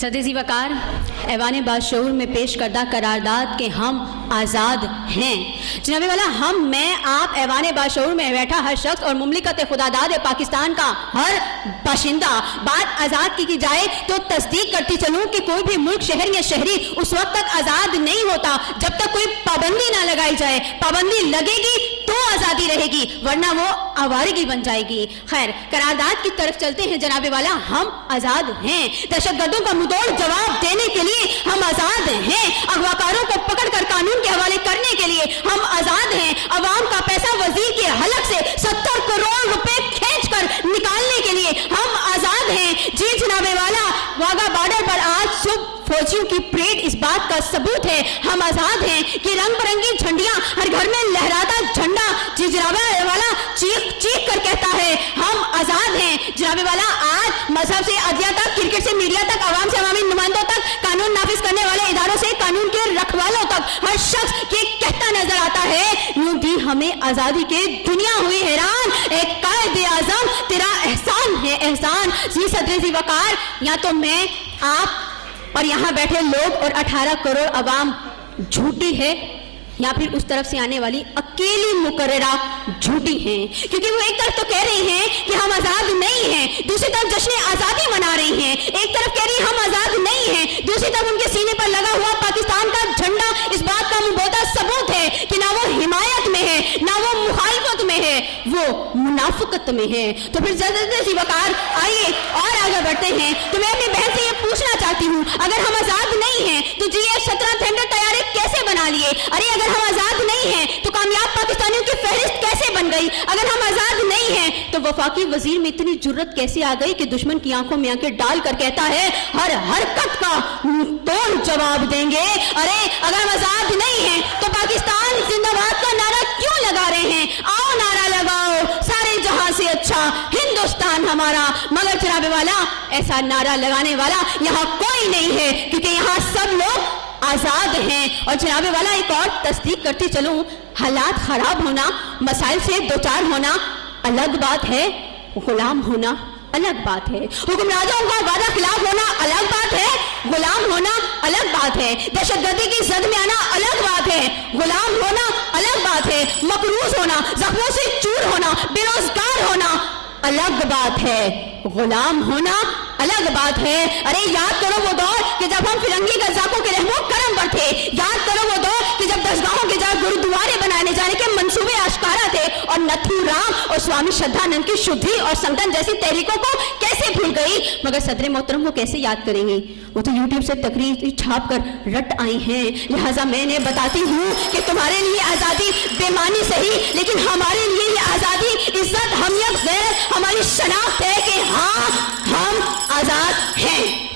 सदर ज़ी वक़ार ऐवान बाशऊर में पेश करदा करारदाद के हम आज़ाद हैं। जनाब वाला हम मैं आप ऐवान बाशऊर में बैठा हर शख्स और मुमलिकत खुदादाद पाकिस्तान का हर बाशिंदा बात आज़ाद की जाए तो तस्दीक करती चलूँ कि कोई भी मुल्क शहर या शहरी उस वक्त तक आज़ाद नहीं होता जब तक कोई पाबंदी ना लगाई जाए। पाबंदी लगेगी तो आज़ादी रहेगी, वरना वो आवारगी बन जाएगी। खैर, करारदाद की तरफ चलते हैं जनाब वाला। हम आज़ाद हैं, दहशतगर्दों का मुंहतोड़ जवाब देने के लिए हम आज़ाद हैं, अगवाकारों को पकड़कर कानून के हवाले करने के लिए हम आज़ाद हैं, अवाम का पैसा वजीर के हलक से 70 करोड़ रुपए खींचकर निकालने के लिए हम आज़ाद हैं। जी जनाब वाला, वाघा बॉर्डर पर आज सुबह फौजियों की परेड इस बात का सबूत है हम आज़ाद हैं कि रंग बिरंगी झंडियां हर घर में लहराता झंडा जी जनाब वाला चीख चीख कर कहता है हम आज़ाद हैं। जनाब वाला, आज मजहब से अदलिया तक, क्रिकेट से मीडिया तक, आवाम से अवामी नुमाइंदों तक, कानून नाफिज करने वाले इदारों से कानून के रखवालों तक हर शख्स ये कहता नजर आता है यूं दी हमें आज़ादी के दुनिया हुई हैरान, एक कायदे आज़म तेरा एहसान है एहसान। जी सदर ज़ी वक़ार, या तो मैं आप और यहाँ बैठे लोग और 18 करोड़ अवाम झूठी है, या फिर उस तरफ से आने वाली अकेली मुकर्ररा झूठी हैं। क्योंकि वो एक तरफ तो कह रही हैं कि हम आज़ाद नहीं हैं, दूसरी तरफ जश्न आज़ादी मना रही हैं। एक तरफ कह रही हैं हम आज़ाद नहीं हैं, दूसरी तरफ उनके सीने पर लगा हुआ पाकिस्तान का झंडा इस बात का मुबोदा सबूत है कि ना वो हिमायत में है, ना वो मुखालफत में है, वो मुनाफिकत में है। तो फिर सदर ज़ी वक़ार, आइए और आगे बढ़ते हैं। तो मैं अपनी बहन से ये पूछना चाहती हूँ, अगर हम आज़ाद नहीं हैं तो GF-17 टेंडर तैयारी कैसे बना लिए? अरे अगर हम आज़ाद नहीं हैं तो कामयाब पाकिस्तानियों की फहरिस्त कैसे बन गई? अगर हम आज़ाद नहीं हैं तो वफाकी वजीर में इतनी जुर्रत कैसे आ गई कि दुश्मन की आंखों में आंखें डालकर कहता है हर हरकत का तोड़ जवाब देंगे? अरे अगर हम आज़ाद नहीं हैं तो पाकिस्तान जिंदाबाद का नारा क्यों लगा रहे हैं? आओ नारा लगाओ, सारे जहां से अच्छा हिंदुस्तान हमारा। मगर जनाब वाला, ऐसा नारा लगाने वाला यहाँ कोई नहीं है, क्योंकि यहाँ सब लोग आज़ाद हैं। और जनाब वाला, एक और तस्दीक करती चलूं, हालात खराब होना, मसाइल से दो चार होना अलग बात है, गुलाम होना अलग बात है। हुक्मरानों का वादा खिलाफ होना अलग बात है, गुलाम होना अलग बात है। दहशतगर्दी की जद में आना अलग बात है, गुलाम होना अलग बात है। मकरूज होना, जख्मों से चूर होना, बेरोजगार होना अलग बात है, गुलाम होना अलग बात है। अरे याद करो वो दौर कि जब हम फिरंगी गज़ाकों के रहमो करम पर थे। याद करो वो दौर कि जब दरगाहों के जगह गुरुद्वारे बनाने जाने के मंसूबे आश्कारा थे, और नथुराम और स्वामी श्रद्धानंद की शुद्धि और संगठन जैसी तहरीकों को कैसे भूल गई? मगर सदर मोहतरम वो कैसे याद करेंगे? वो तो यूट्यूब से तकरीर छाप कर रट आई हैं। लिहाजा मैंने बताती हूँ कि तुम्हारे लिए आज़ादी बेमानी सही, लेकिन हमारे लिए ये आज़ादी इज्जत, हमियत, गैर, हमारी शनाख्त है कि हाँ हम आज़ाद हैं।